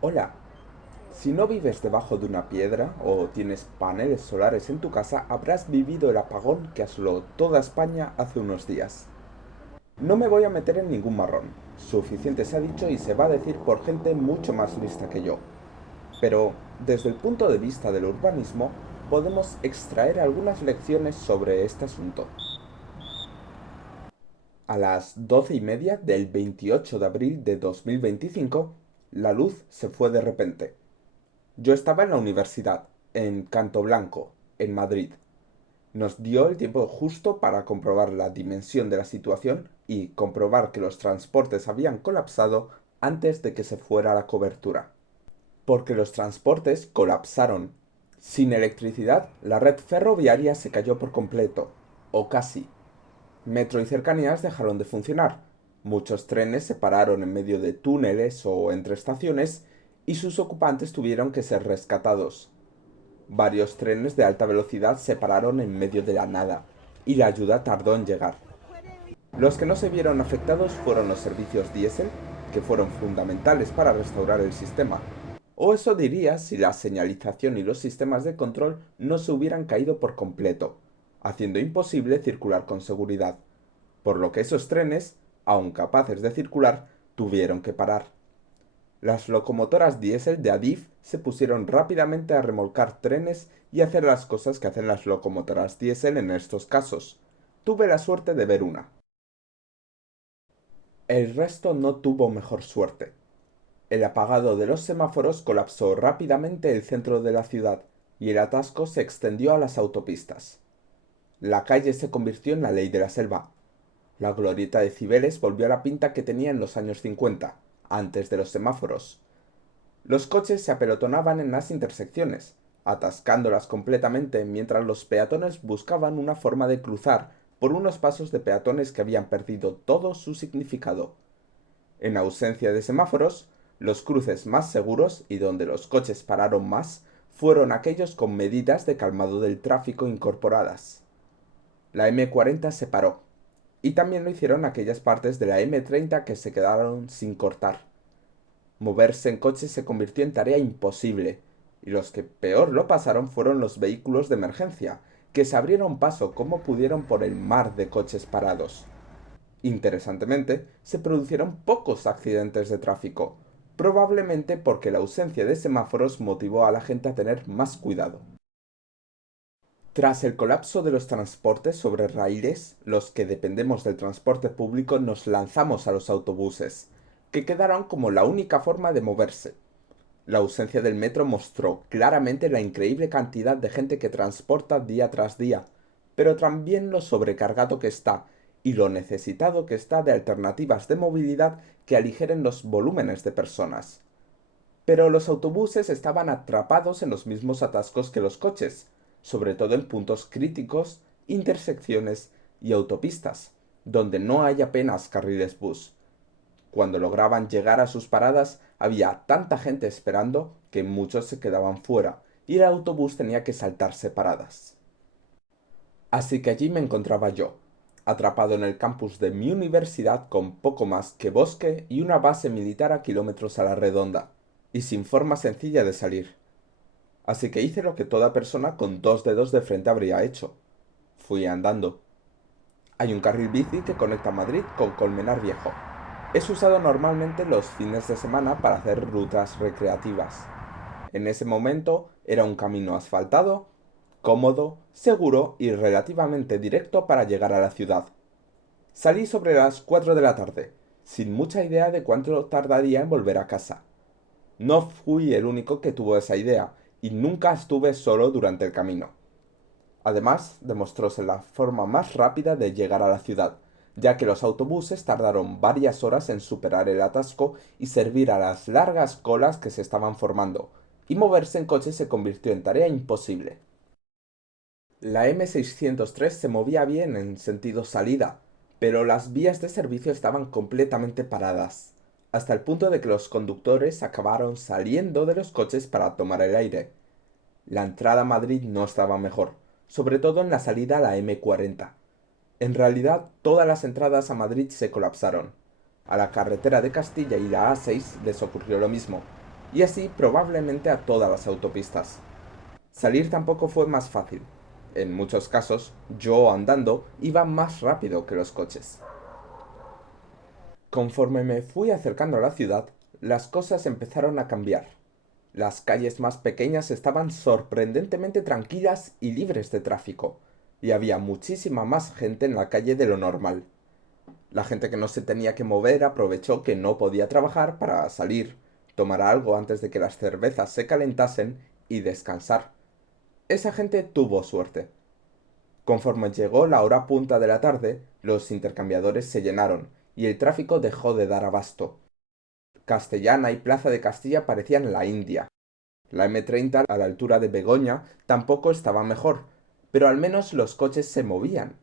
Hola, si no vives debajo de una piedra o tienes paneles solares en tu casa, habrás vivido el apagón que asoló toda España hace unos días. No me voy a meter en ningún marrón, suficiente se ha dicho y se va a decir por gente mucho más lista que yo. Pero, desde el punto de vista del urbanismo, podemos extraer algunas lecciones sobre este asunto. A las 12:30 del 28 de abril de 2025, la luz se fue de repente. Yo estaba en la universidad, en Canto Blanco, en Madrid. Nos dio el tiempo justo para comprobar la dimensión de la situación y comprobar que los transportes habían colapsado antes de que se fuera la cobertura. Porque los transportes colapsaron. Sin electricidad, la red ferroviaria se cayó por completo, o casi. Metro y cercanías dejaron de funcionar. Muchos trenes se pararon en medio de túneles o entre estaciones y sus ocupantes tuvieron que ser rescatados. Varios trenes de alta velocidad se pararon en medio de la nada y la ayuda tardó en llegar. Los que no se vieron afectados fueron los servicios diésel, que fueron fundamentales para restaurar el sistema. O eso diría si la señalización y los sistemas de control no se hubieran caído por completo, haciendo imposible circular con seguridad, por lo que esos trenes, aun capaces de circular, tuvieron que parar. Las locomotoras diésel de Adif se pusieron rápidamente a remolcar trenes y hacer las cosas que hacen las locomotoras diésel en estos casos. Tuve la suerte de ver una. El resto no tuvo mejor suerte. El apagado de los semáforos colapsó rápidamente el centro de la ciudad y el atasco se extendió a las autopistas. La calle se convirtió en la ley de la selva. La glorieta de Cibeles volvió a la pinta que tenía en los años 50, antes de los semáforos. Los coches se apelotonaban en las intersecciones, atascándolas completamente mientras los peatones buscaban una forma de cruzar por unos pasos de peatones que habían perdido todo su significado. En ausencia de semáforos, los cruces más seguros y donde los coches pararon más fueron aquellos con medidas de calmado del tráfico incorporadas. La M40 se paró, y también lo hicieron aquellas partes de la M30 que se quedaron sin cortar. Moverse en coche se convirtió en tarea imposible, y los que peor lo pasaron fueron los vehículos de emergencia, que se abrieron paso como pudieron por el mar de coches parados. Interesantemente, se produjeron pocos accidentes de tráfico, probablemente porque la ausencia de semáforos motivó a la gente a tener más cuidado. Tras el colapso de los transportes sobre raíles, los que dependemos del transporte público nos lanzamos a los autobuses, que quedaron como la única forma de moverse. La ausencia del metro mostró claramente la increíble cantidad de gente que transporta día tras día, pero también lo sobrecargado que está y lo necesitado que está de alternativas de movilidad que aligeren los volúmenes de personas. Pero los autobuses estaban atrapados en los mismos atascos que los coches, sobre todo en puntos críticos, intersecciones y autopistas, donde no hay apenas carriles bus. Cuando lograban llegar a sus paradas, había tanta gente esperando que muchos se quedaban fuera y el autobús tenía que saltarse paradas. Así que allí me encontraba yo, atrapado en el campus de mi universidad con poco más que bosque y una base militar a kilómetros a la redonda, y sin forma sencilla de salir. Así que hice lo que toda persona con dos dedos de frente habría hecho. Fui andando. Hay un carril bici que conecta Madrid con Colmenar Viejo. Es usado normalmente los fines de semana para hacer rutas recreativas. En ese momento era un camino asfaltado, cómodo, seguro y relativamente directo para llegar a la ciudad. Salí sobre las 4 de la tarde, sin mucha idea de cuánto tardaría en volver a casa. No fui el único que tuvo esa idea, y nunca estuve solo durante el camino. Además, demostróse la forma más rápida de llegar a la ciudad, ya que los autobuses tardaron varias horas en superar el atasco y servir a las largas colas que se estaban formando, y moverse en coche se convirtió en tarea imposible. La M603 se movía bien en sentido salida, pero las vías de servicio estaban completamente paradas, hasta el punto de que los conductores acabaron saliendo de los coches para tomar el aire. La entrada a Madrid no estaba mejor, sobre todo en la salida a la M40. En realidad, todas las entradas a Madrid se colapsaron. A la carretera de Castilla y la A6 les ocurrió lo mismo. y así probablemente a todas las autopistas. Salir tampoco fue más fácil. En muchos casos, yo andando iba más rápido que los coches. Conforme me fui acercando a la ciudad, las cosas empezaron a cambiar. Las calles más pequeñas estaban sorprendentemente tranquilas y libres de tráfico, y había muchísima más gente en la calle de lo normal. La gente que no se tenía que mover aprovechó que no podía trabajar para salir, tomar algo antes de que las cervezas se calentasen y descansar. Esa gente tuvo suerte. Conforme llegó la hora punta de la tarde, los intercambiadores se llenaron y el tráfico dejó de dar abasto. Castellana y Plaza de Castilla parecían la India. La M30 a la altura de Begoña tampoco estaba mejor, pero al menos los coches se movían.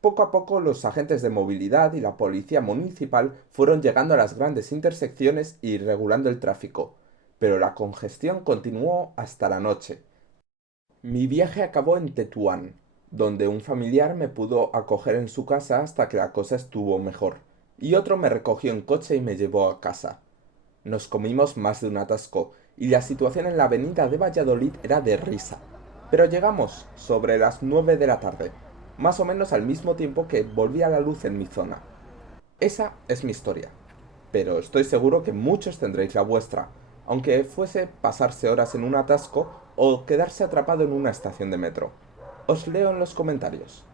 Poco a poco los agentes de movilidad y la policía municipal fueron llegando a las grandes intersecciones y regulando el tráfico, pero la congestión continuó hasta la noche. Mi viaje acabó en Tetuán, donde un familiar me pudo acoger en su casa hasta que la cosa estuvo mejor, y otro me recogió en coche y me llevó a casa. Nos comimos más de un atasco, y la situación en la avenida de Valladolid era de risa. Pero llegamos sobre las 9 de la tarde, más o menos al mismo tiempo que volvía la luz en mi zona. Esa es mi historia, pero estoy seguro que muchos tendréis la vuestra, aunque fuese pasarse horas en un atasco o quedarse atrapado en una estación de metro. Os leo en los comentarios.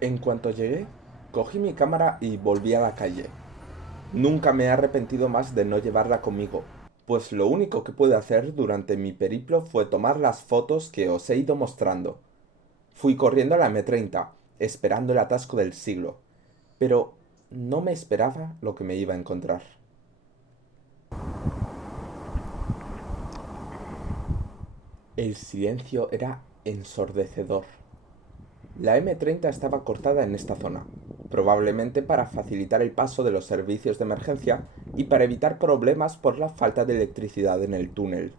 En cuanto llegué, cogí mi cámara y volví a la calle. Nunca me he arrepentido más de no llevarla conmigo, pues lo único que pude hacer durante mi periplo fue tomar las fotos que os he ido mostrando. Fui corriendo a la M30, esperando el atasco del siglo, pero no me esperaba lo que me iba a encontrar. El silencio era ensordecedor. La M30 estaba cortada en esta zona, probablemente para facilitar el paso de los servicios de emergencia y para evitar problemas por la falta de electricidad en el túnel.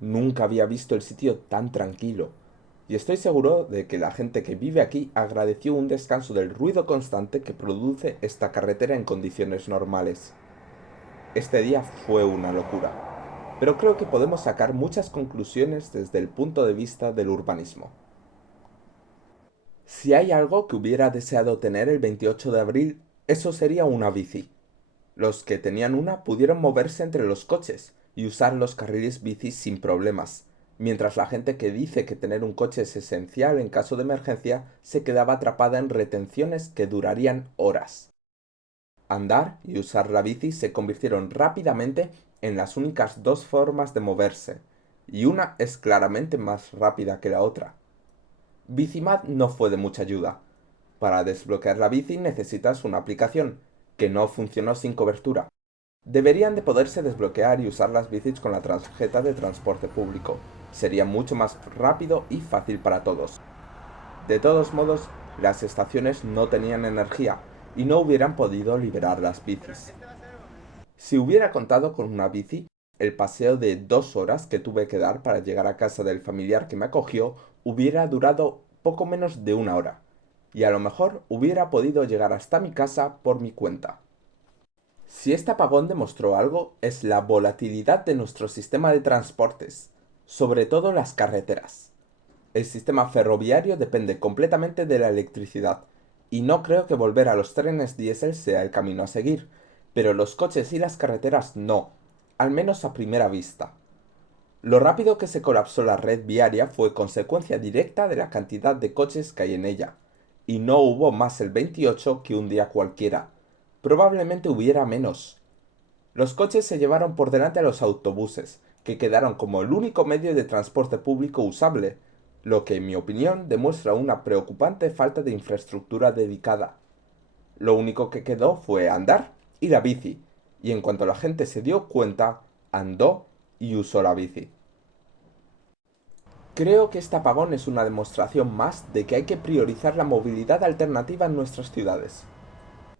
Nunca había visto el sitio tan tranquilo, y estoy seguro de que la gente que vive aquí agradeció un descanso del ruido constante que produce esta carretera en condiciones normales. Este día fue una locura, pero creo que podemos sacar muchas conclusiones desde el punto de vista del urbanismo. Si hay algo que hubiera deseado tener el 28 de abril, eso sería una bici. Los que tenían una pudieron moverse entre los coches y usar los carriles bici sin problemas, mientras la gente que dice que tener un coche es esencial en caso de emergencia se quedaba atrapada en retenciones que durarían horas. Andar y usar la bici se convirtieron rápidamente en las únicas dos formas de moverse, y una es claramente más rápida que la otra. Bicimat no fue de mucha ayuda. Para desbloquear la bici necesitas una aplicación, que no funcionó sin cobertura. Deberían de poderse desbloquear y usar las bicis con la tarjeta de transporte público. Sería mucho más rápido y fácil para todos. De todos modos, las estaciones no tenían energía y no hubieran podido liberar las bicis. Si hubiera contado con una bici, el paseo de 2 horas que tuve que dar para llegar a casa del familiar que me acogió hubiera durado poco menos de 1 hora, y a lo mejor hubiera podido llegar hasta mi casa por mi cuenta. Si este apagón demostró algo, es la volatilidad de nuestro sistema de transportes, sobre todo las carreteras. El sistema ferroviario depende completamente de la electricidad, y no creo que volver a los trenes diésel sea el camino a seguir, pero los coches y las carreteras no, al menos a primera vista. Lo rápido que se colapsó la red viaria fue consecuencia directa de la cantidad de coches que hay en ella, y no hubo más el 28 que un día cualquiera. Probablemente hubiera menos. Los coches se llevaron por delante a los autobuses, que quedaron como el único medio de transporte público usable, lo que en mi opinión demuestra una preocupante falta de infraestructura dedicada. Lo único que quedó fue andar y la bici, y en cuanto la gente se dio cuenta, andó y usó la bici. Creo que este apagón es una demostración más de que hay que priorizar la movilidad alternativa en nuestras ciudades.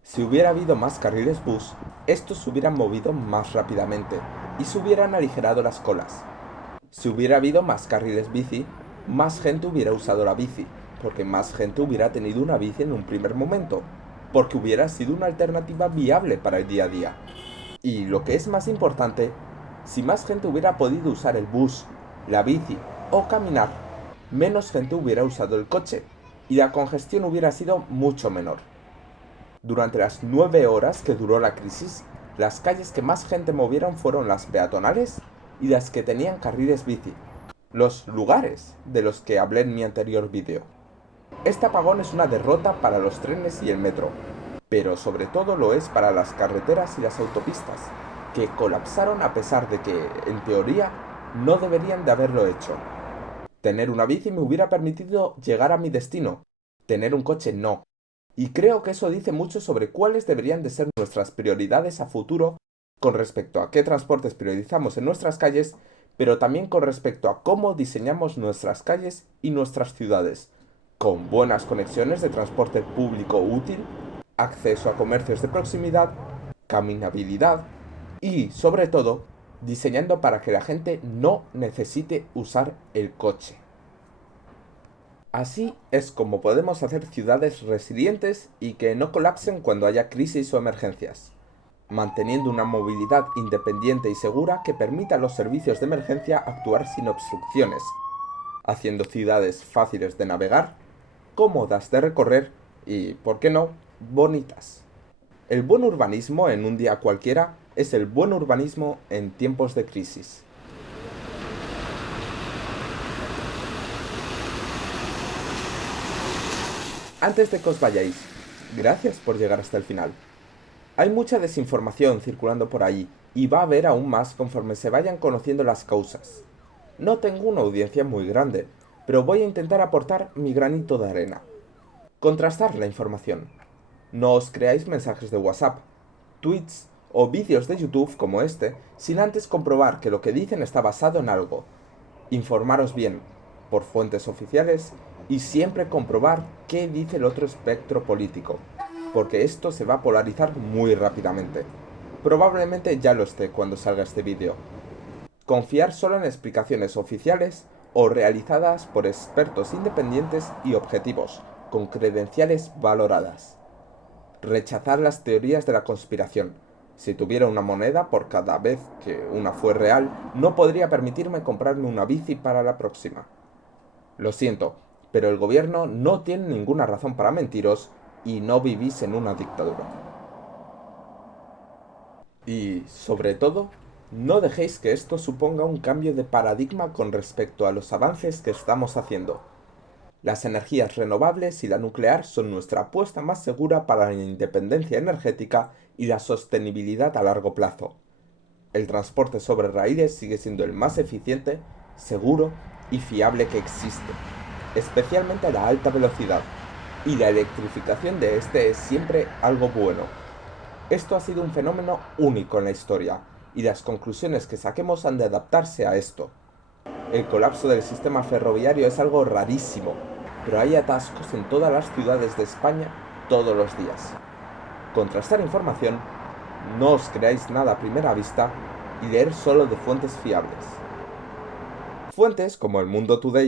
Si hubiera habido más carriles bus, estos se hubieran movido más rápidamente y se hubieran aligerado las colas. Si hubiera habido más carriles bici, más gente hubiera usado la bici, porque más gente hubiera tenido una bici en un primer momento, porque hubiera sido una alternativa viable para el día a día. Y lo que es más importante, si más gente hubiera podido usar el bus, la bici o caminar, menos gente hubiera usado el coche y la congestión hubiera sido mucho menor. Durante las 9 horas que duró la crisis, las calles que más gente movieron fueron las peatonales y las que tenían carriles bici, los lugares de los que hablé en mi anterior vídeo. Este apagón es una derrota para los trenes y el metro, pero sobre todo lo es para las carreteras y las autopistas, que colapsaron a pesar de que, en teoría, no deberían de haberlo hecho. Tener una bici me hubiera permitido llegar a mi destino, tener un coche no. Y creo que eso dice mucho sobre cuáles deberían de ser nuestras prioridades a futuro con respecto a qué transportes priorizamos en nuestras calles, pero también con respecto a cómo diseñamos nuestras calles y nuestras ciudades, con buenas conexiones de transporte público útil, acceso a comercios de proximidad, caminabilidad y, sobre todo, diseñando para que la gente no necesite usar el coche. Así es como podemos hacer ciudades resilientes y que no colapsen cuando haya crisis o emergencias, manteniendo una movilidad independiente y segura que permita a los servicios de emergencia actuar sin obstrucciones, haciendo ciudades fáciles de navegar, cómodas de recorrer y, ¿por qué no?, bonitas. El buen urbanismo en un día cualquiera es el buen urbanismo en tiempos de crisis. Antes de que os vayáis, gracias por llegar hasta el final. Hay mucha desinformación circulando por ahí y va a haber aún más conforme se vayan conociendo las causas. No tengo una audiencia muy grande, pero voy a intentar aportar mi granito de arena. Contrastar la información. No os creáis mensajes de WhatsApp, tweets o vídeos de YouTube como este sin antes comprobar que lo que dicen está basado en algo. Informaros bien, por fuentes oficiales, y siempre comprobar qué dice el otro espectro político, porque esto se va a polarizar muy rápidamente. Probablemente ya lo esté cuando salga este vídeo. Confiar solo en explicaciones oficiales o realizadas por expertos independientes y objetivos, con credenciales valoradas. Rechazar las teorías de la conspiración. Si tuviera una moneda por cada vez que una fue real, no podría permitirme comprarme una bici para la próxima. Lo siento, pero el gobierno no tiene ninguna razón para mentiros y no vivís en una dictadura. Y, sobre todo, no dejéis que esto suponga un cambio de paradigma con respecto a los avances que estamos haciendo. Las energías renovables y la nuclear son nuestra apuesta más segura para la independencia energética y la sostenibilidad a largo plazo. El transporte sobre raíles sigue siendo el más eficiente, seguro y fiable que existe, especialmente a la alta velocidad, y la electrificación de este es siempre algo bueno. Esto ha sido un fenómeno único en la historia, y las conclusiones que saquemos han de adaptarse a esto. El colapso del sistema ferroviario es algo rarísimo, pero hay atascos en todas las ciudades de España todos los días. Contrastar información, no os creáis nada a primera vista y leer solo de fuentes fiables. Fuentes como El Mundo Today